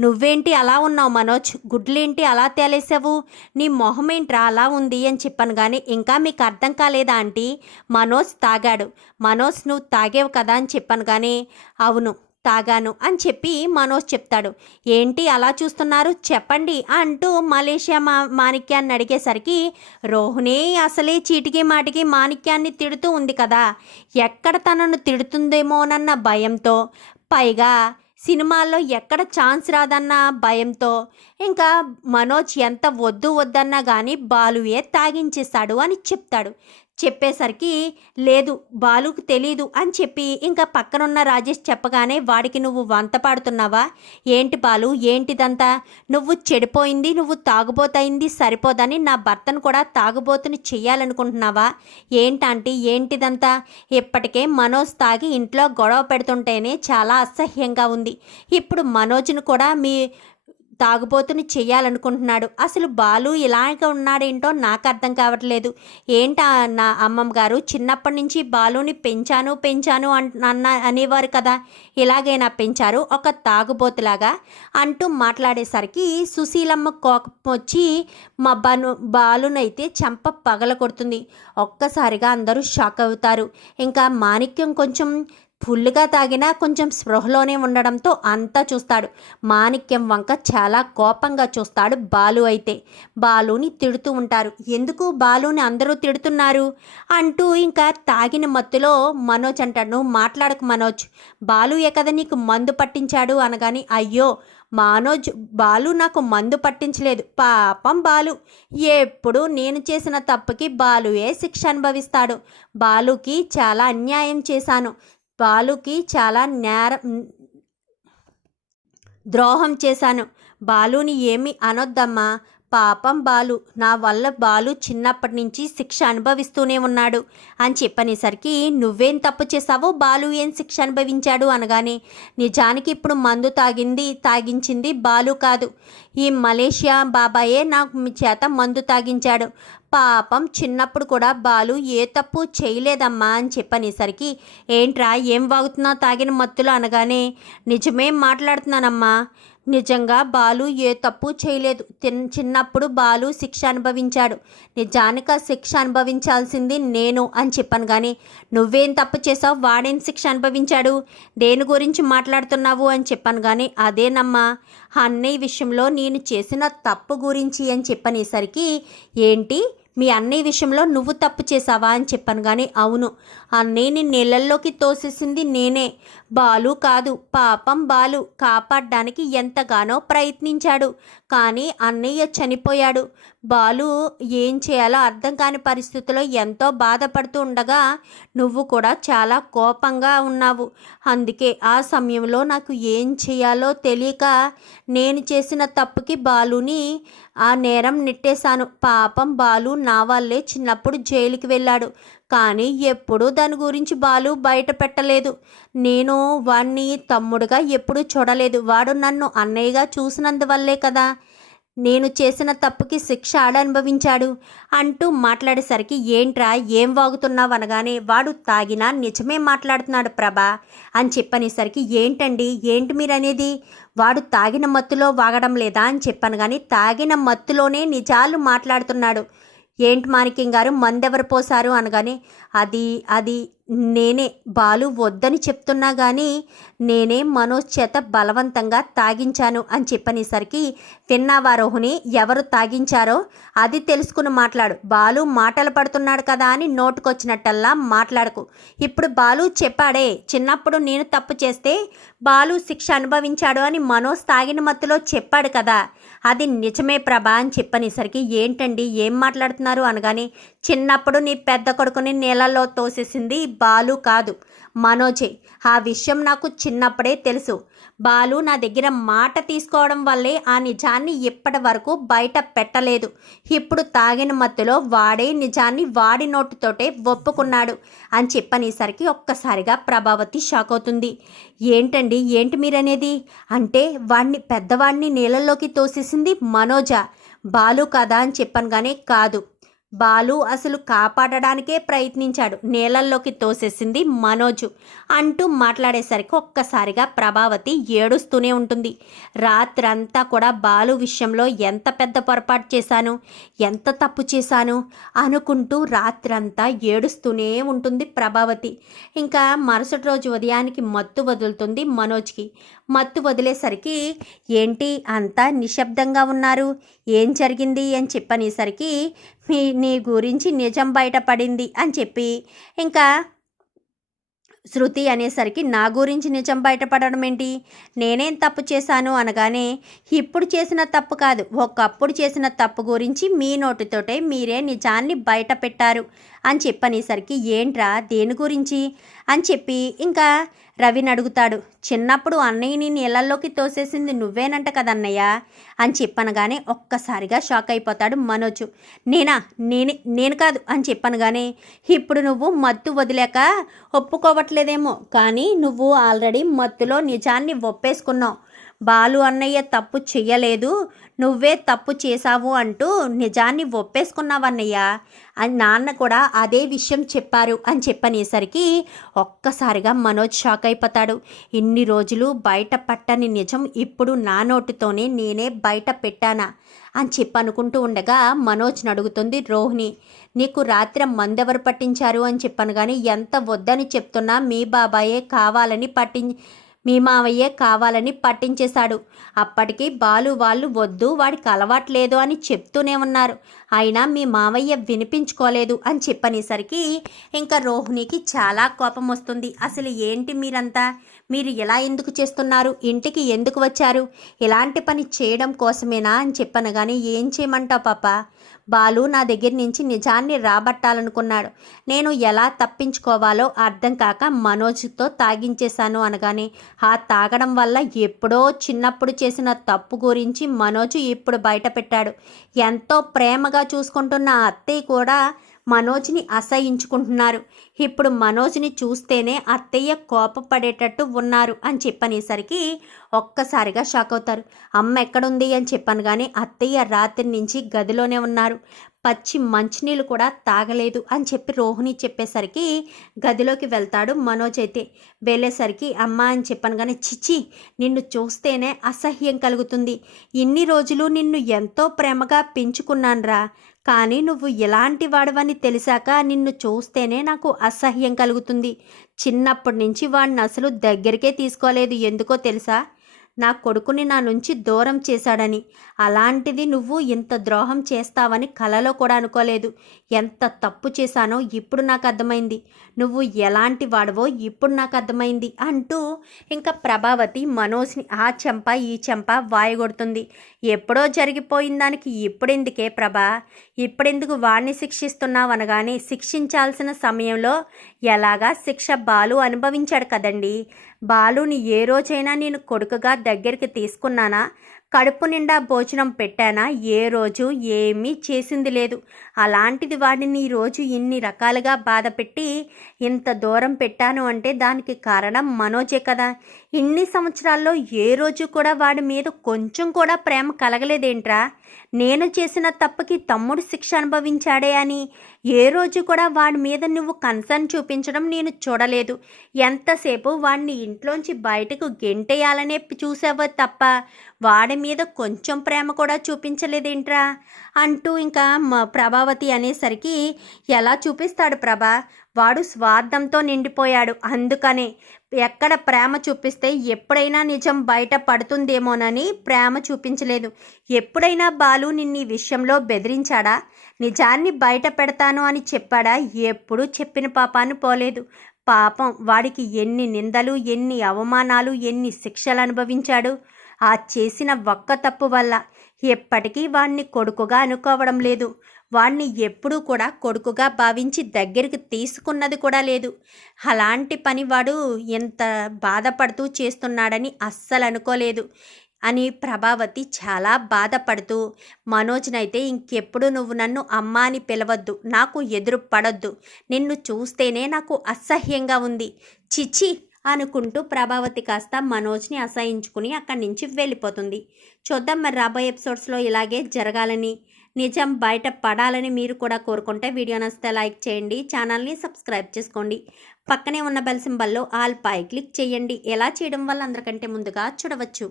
నువ్వేంటి అలా ఉన్నావు మనోజ్? గుడ్లేంటి అలా తేలేసావు నీ మొహం ఏంట్రా అలా ఉంది అని చెప్పాను కానీ ఇంకా మీకు అర్థం కాలేదా ఆంటీ? మనోజ్ తాగాడు. మనోజ్ నువ్వు తాగేవు కదా అని చెప్పాను కానీ అవును తాగాను అని చెప్పి మనోజ్ చెప్తాడు. ఏంటి అలా చూస్తున్నారు? చెప్పండి అంటూ మలేషియా మా మాణిక్యాన్ని అడిగేసరికి రోహిణి అసలే చీటికి మాటికి మాణిక్యాన్ని తిడుతూ ఉంది కదా. ఎక్కడ తనను తిడుతుందేమోనన్న భయంతో పైగా సినిమాల్లో ఎక్కడ ఛాన్స్ రాదన్న భయంతో ఇంకా మనోజ్ ఎంత వద్దు వద్దన్నా కానీ బాలుయే తాగించేస్తాడు అని చెప్తాడు. చెప్పేసరికి లేదు బాలుకు తెలీదు అని చెప్పి ఇంకా పక్కనున్న రాజేష్ చెప్పగానే వాడికి నువ్వు వంత పాడుతున్నావా? ఏంటి బాలు ఏంటిదంతా? నువ్వు చెడిపోయింది నువ్వు తాగుబోతయింది సరిపోదని నా భర్తను కూడా తాగుబోతుని చెయ్యాలనుకుంటున్నావా? ఏంటంటే ఏంటిదంతా? ఇప్పటికే మనోజ్ తాగి ఇంట్లో గొడవ పెడుతుంటేనే చాలా అసహ్యంగా ఉంది. ఇప్పుడు మనోజ్ను కూడా మీ తాగుబోతుని చెయ్యాలనుకుంటున్నాడు. అసలు బాలు ఇలాగ ఉన్నాడేంటో నాకు అర్థం కావట్లేదు. ఏంటా నా అమ్మమ్మ గారు చిన్నప్పటి నుంచి బాలుని పెంచాను పెంచాను అన్- అన్న అనేవారు కదా. ఇలాగైనా పెంచారు. ఒక తాగుబోతులాగా అంటూ మాట్లాడేసరికి సుశీలమ్మ కోపం వచ్చి మా బను బాలునైతే చెంప పగల కొడుతుంది ఒక్కసారిగా అందరూ షాక్ అవుతారు ఇంకా మాణిక్యం కొంచెం ఫుల్గా తాగినా కొంచెం స్పృహలోనే ఉండడంతో అంతా చూస్తాడు. మాణిక్యం వంక చాలా కోపంగా చూస్తాడు బాలు అయితే. బాలుని తిడుతూ ఉంటారు. ఎందుకు బాలుని అందరూ తిడుతున్నారు? అంటూ ఇంకా తాగిన మత్తులో మనోజ్ అంటాడు. "నువ్వు మాట్లాడకు మనోజ్. బాలుయే కదా నీకు మందు పట్టించాడు? అనగాని అయ్యో మనోజ్ బాలు నాకు మందు పట్టించలేదు. పాపం బాలు. ఎప్పుడు నేను చేసిన తప్పుకి బాలుయే శిక్ష అనుభవిస్తాడు. బాలుకి చాలా అన్యాయం చేశాను. బాలుకి చాలా నేరం ద్రోహం చేశాను. బాలుని ఏమి అనొద్దమ్మా? పాపం బాలు. నా వల్ల బాలు చిన్నప్పటి నుంచి శిక్ష అనుభవిస్తూనే ఉన్నాడు. అని చెప్పనేసరికి నువ్వేం తప్పు చేసావో బాలు ఏం శిక్ష అనుభవించాడు? అనగానే నిజానికి ఇప్పుడు మందు తాగింది తాగించింది బాలు కాదు. ఈ మలేషియా బాబాయే నాకు మీ చేత మందు తాగించాడు. పాపం చిన్నప్పుడు కూడా బాలు ఏ తప్పు చేయలేదమ్మా అని చెప్పనేసరికి ఏంట్రా ఏం వాగుతున్నా తాగిన మత్తులో? అనగానే నిజమేం మాట్లాడుతున్నానమ్మా. నిజంగా బాలు ఏ తప్పు చేయలేదు. తిన్ చిన్నప్పుడు బాలు శిక్ష అనుభవించాడు. నిజానికి ఆ శిక్ష అనుభవించాల్సింది నేను అని చెప్పాను కానీ నువ్వేం తప్పు చేసావు వాడేం శిక్ష అనుభవించాడు? దేని గురించి మాట్లాడుతున్నావు? అని చెప్పాను కానీ అదేనమ్మా అన్నయ్య విషయంలో నేను చేసిన తప్పు గురించి అని చెప్పనేసరికి ఏంటి? మీ అన్నయ్య విషయంలో నువ్వు తప్పు చేసావా అని చెప్పాను కానీ అవును. అన్నయ్యని నీళ్ళల్లోకి తోసేసింది నేనే. బాలు కాదు పాపం బాలు కాపాడడానికి ఎంతగానో ప్రయత్నించాడు. కానీ అన్నయ్య చనిపోయాడు. బాలు ఏం చేయాలో అర్థం కాని పరిస్థితిలో ఎంతో బాధపడుతూ ఉండగా నువ్వు కూడా చాలా కోపంగా ఉన్నావు. అందుకే ఆ సమయంలో నాకు ఏం చేయాలో తెలియక నేను చేసిన తప్పుకి బాలుని ఆ నేరం నెట్టేశాను. పాపం బాలు నా వల్లే చిన్నప్పుడు జైలుకి వెళ్ళాడు. కానీ ఎప్పుడూ దాని గురించి బాలు బయట పెట్టలేదు. నేను వాణ్ణి తమ్ముడుగా ఎప్పుడూ చూడలేదు. వాడు నన్ను అన్నయ్యగా చూసినందువల్లే కదా. నేను చేసిన తప్పుకి శిక్ష ఆడ అనుభవించాడు అంటూ మాట్లాడేసరికి ఏంట్రా ఏం వాగుతున్నావు అనగానే వాడు తాగినా నిజమే మాట్లాడుతున్నాడు ప్రభా అని చెప్పనేసరికి ఏంటండి ఏంటి మీరు అనేది వాడు తాగిన మత్తులో వాగడం లేదా? అని చెప్పాను కానీ తాగిన మత్తులోనే నిజాలు మాట్లాడుతున్నాడు. ఏంటి మాణిక్యం గారు? మందెవరు పోసారు అనగానే అది అది నేనే బాలు వద్దని చెప్తున్నా కానీ నేనే మనోజ్ చేత బలవంతంగా తాగించాను అని చెప్పనేసరికి విన్నావా రోహిణి ఎవరు తాగించారో? అది తెలుసుకుని మాట్లాడు. బాలు మాటలు పడుతున్నాడు కదా అని నోటుకొచ్చినట్టల్లా మాట్లాడకు. ఇప్పుడు బాలు చెప్పాడే చిన్నప్పుడు నేను తప్పు చేస్తే బాలు శిక్ష అనుభవించాడు అని మనోజ్ తాగిన మత్తులో చెప్పాడు కదా. అది నిజమే ప్రభా అని చెప్పనేసరికి ఏంటండి? ఏం మాట్లాడుతున్నారు? అనగానే చిన్నప్పుడు నీ పెద్ద కొడుకుని నీళ్ళల్లో తోసేసింది బాలు కాదు. మనోజే ఆ విషయం నాకు చిన్నప్పుడే తెలుసు. బాలు నా దగ్గర మాట తీసుకోవడం వల్లే ఆ నిజాన్ని ఇప్పటి వరకు బయట పెట్టలేదు. ఇప్పుడు తాగిన మత్తులో వాడే నిజాన్ని వాడి నోటుతోటే ఒప్పుకున్నాడు అని చెప్పనేసరికి ఒక్కసారిగా ప్రభావతి షాక్ అవుతుంది. ఏంటండి? ఏంటి మీరనేది? అంటే వాడిని పెద్దవాడిని నీళ్ళల్లోకి చేసింది మనోజ. బాలు కదా అని చెప్పాను కానీ కాదు. బాలు అసలు కాపాడడానికే ప్రయత్నించాడు. నీళ్ళల్లోకి తోసేసింది మనోజు. అంటూ మాట్లాడేసరికి ఒక్కసారిగా ప్రభావతి ఏడుస్తూనే ఉంటుంది. రాత్రంతా కూడా బాలు విషయంలో ఎంత పెద్ద పొరపాటు చేశాను? ఎంత తప్పు చేశాను? అనుకుంటూ రాత్రంతా ఏడుస్తూనే ఉంటుంది ప్రభావతి. ఇంకా మరుసటి రోజు ఉదయానికి మత్తు వదులుతుంది మనోజ్కి. మత్తు వదిలేసరికి ఏంటి అంతా నిశ్శబ్దంగా ఉన్నారు? ఏం జరిగింది? అని చెప్పనేసరికి మీ నీ గురించి నిజం బయటపడింది అని చెప్పి ఇంకా శృతి అనేసరికి నా గురించి నిజం బయటపడడం ఏంటి? నేనేం తప్పు చేశాను? అనగానే ఇప్పుడు చేసిన తప్పు కాదు. ఒకప్పుడు చేసిన తప్పు గురించి మీ నోటితోటే మీరే నిజాన్ని బయట పెట్టారు అని చెప్పనేసరికి ఏంట్రా? దేని గురించి? అని చెప్పి ఇంకా రవిని అడుగుతాడు చిన్నప్పుడు అన్నయ్యని నీళ్ళల్లోకి తోసేసింది నువ్వేనంట కదన్నయ్య అని చెప్పనగానే ఒక్కసారిగా షాక్ అయిపోతాడు మనోజు. నేనా? నేనే నేను కాదు అని చెప్పనగానే ఇప్పుడు నువ్వు మత్తు వదిలేక ఒప్పుకోవట్లేదేమో కానీ నువ్వు ఆల్రెడీ మత్తులో నిజాన్ని ఒప్పేసుకున్నావు. బాలు అన్నయ్య తప్పు చెయ్యలేదు నువ్వే తప్పు చేశావు అంటూ నిజాన్ని ఒప్పేసుకున్నావన్నయ్య. అని నాన్న కూడా అదే విషయం చెప్పారు అని చెప్పనేసరికి ఒక్కసారిగా మనోజ్ షాక్ అయిపోతాడు. ఇన్ని రోజులు బయట పట్టని నిజం ఇప్పుడు నా నోటితోనే నేనే బయట పెట్టానా అని చెప్పి అనుకుంటూ ఉండగా మనోజ్ని అడుగుతుంది రోహిణి. నీకు రాత్రి మందెవరు పట్టించారు అని చెప్పాను కానీ ఎంత వద్దని చెప్తున్నా మీ బాబాయే కావాలని పట్టిం మీ మావయ్యే కావాలని పట్టించేశాడు. అప్పటికి బాలు వాళ్ళు వద్దు వాడికి అలవాట్లేదు అని చెప్తూనే ఉన్నారు. అయినా మీ మావయ్య వినిపించుకోలేదు అని చెప్పనేసరికి ఇంకా రోహిణికి చాలా కోపం వస్తుంది. అసలు ఏంటి మీరంతా? మీరు ఇలా ఎందుకు చేస్తున్నారు? ఇంటికి ఎందుకు వచ్చారు? ఇలాంటి పని చేయడం కోసమేనా అని చెప్పను కానీ ఏం చేయమంటావు పాప? బాలు నా దగ్గర నుంచి నిజాన్ని రాబట్టాలనుకున్నాడు. నేను ఎలా తప్పించుకోవాలో అర్థం కాక మనోజ్తో తాగించేశాను అనగానే ఆ తాగడం వల్ల ఎప్పుడో చిన్నప్పుడు చేసిన తప్పు గురించి మనోజ్ ఇప్పుడు బయట పెట్టాడు ఎంతో ప్రేమగా చూసుకుంటున్న అత్తయ్య కూడా మనోజ్ని అసహించుకుంటున్నారు. ఇప్పుడు మనోజ్ని చూస్తేనే అత్తయ్య కోపపడేటట్టు ఉన్నారు అని చెప్పనేసరికి ఒక్కసారిగా షాక్ అవుతారు. అమ్మ ఎక్కడుంది అని చెప్పాను కానీ అత్తయ్య రాత్రి నుంచి గదిలోనే ఉన్నారు. పచ్చి మంచినీళ్ళు కూడా తాగలేదు అని చెప్పి రోహిణి చెప్పేసరికి గదిలోకి వెళ్తాడు మనోజ్ అయితే. వెళ్ళేసరికి అమ్మ అని చెప్పాను కానీ చిచి నిన్ను చూస్తేనే అసహ్యం కలుగుతుంది. ఇన్ని రోజులు నిన్ను ఎంతో ప్రేమగా పెంచుకున్నాన్రా. కానీ నువ్వు ఎలాంటి వాడవని తెలిసాక నిన్ను చూస్తేనే నాకు అసహ్యం కలుగుతుంది. చిన్నప్పటి నుంచి వాడిని అసలు దగ్గరికే తీసుకోలేదు. ఎందుకో తెలుసా? నా కొడుకుని నా నుంచి దూరం చేశాడని. అలాంటిది నువ్వు ఇంత ద్రోహం చేస్తావని కలలో కూడా అనుకోలేదు. ఎంత తప్పు చేశానో ఇప్పుడు నాకు అర్థమైంది. నువ్వు ఎలాంటి వాడవో ఇప్పుడు నాకు అర్థమైంది అంటూ ఇంకా ప్రభావతి మనోజ్ని ఆ చెంప ఈ చెంప వాయగొడుతుంది. ఎప్పుడో జరిగిపోయిన దానికి ఇప్పుడెందుకే ప్రభా? ఇప్పుడెందుకు వాడిని శిక్షిస్తున్నావు అనగానే శిక్షించాల్సిన సమయంలో ఎలాగా శిక్ష బాలు అనుభవించాడు కదండి. బాలుని ఏ రోజైనా నేను కొడుకుగా దగ్గరికి తీసుకున్నానా? కడుపు నిండా భోజనం పెట్టానా? ఏ రోజు ఏమీ చేసింది లేదు. అలాంటిది వాడిని ఈరోజు ఇన్ని రకాలుగా బాధ పెట్టి ఇంత దూరం పెట్టాను అంటే దానికి కారణం మనోజే కదా. ఇన్ని సంవత్సరాల్లో ఏ రోజు కూడా వాడి మీద కొంచెం కూడా ప్రేమ కలగలేదేంట్రా? నేను చేసిన తప్పుకి తమ్ముడు శిక్ష అనుభవించాడే అని. ఏ రోజు కూడా వాడి మీద నువ్వు కన్సర్న్ చూపించడం నేను చూడలేదు. ఎంతసేపు వాడిని ఇంట్లోంచి బయటకు గెంటేయాలనే చూసావో తప్ప వాడి మీద కొంచెం ప్రేమ కూడా చూపించలేదేంట్రా? అంటూ ఇంకా మా ప్రభావతి అనేసరికి ఎలా చూపిస్తాడు ప్రభా? వాడు స్వార్థంతో నిండిపోయాడు. అందుకనే ఎక్కడ ప్రేమ చూపిస్తే ఎప్పుడైనా నిజం బయట పడుతుందేమోనని ప్రేమ చూపించలేదు. ఎప్పుడైనా బాలు నిన్ను ఈ విషయంలో బెదిరించాడా? నిజాన్ని బయట పెడతాను అని చెప్పాడా? ఎప్పుడూ చెప్పిన పాపాన్ని పోలేదు. పాపం వాడికి ఎన్ని నిందలు ఎన్ని అవమానాలు ఎన్ని శిక్షలు అనుభవించాడు? ఆ చేసిన ఒక్క తప్పు వల్ల ఎప్పటికీ వాణ్ణి కొడుకుగా అనుకోవడం లేదు. వాణ్ణి ఎప్పుడూ కూడా కొడుకుగా భావించి దగ్గరికి తీసుకున్నది కూడా లేదు. అలాంటి పని వాడు ఎంత బాధపడుతూ చేస్తున్నాడని అస్సలు అనుకోలేదు అని ప్రభావతి చాలా బాధపడుతూ మనోజ్నైతే ఇంకెప్పుడు నువ్వు నన్ను అమ్మ అని పిలవద్దు నాకు ఎదురు పడొద్దు. నిన్ను చూస్తేనే నాకు అసహ్యంగా ఉంది. చిచి అనుకుంటూ ప్రభావతి కాస్త మనోజ్ని అసహించుకుని అక్కడి నుంచి వెళ్ళిపోతుంది. చూద్దాం మరి రాబోయే ఎపిసోడ్స్లో ఇలాగే జరగాలని నిజం బయట పడాలని మీరు కూడా కోరుకుంటే వీడియో నచ్చితే లైక్ చేయండి ఛానల్ని సబ్స్క్రైబ్ చేసుకోండి. పక్కనే ఉన్న బెల్ సింబల్లో ఆల్ పై క్లిక్ చేయండి. ఎలా చేయడం వల్ల అందరికంటే ముందుగా చూడవచ్చు.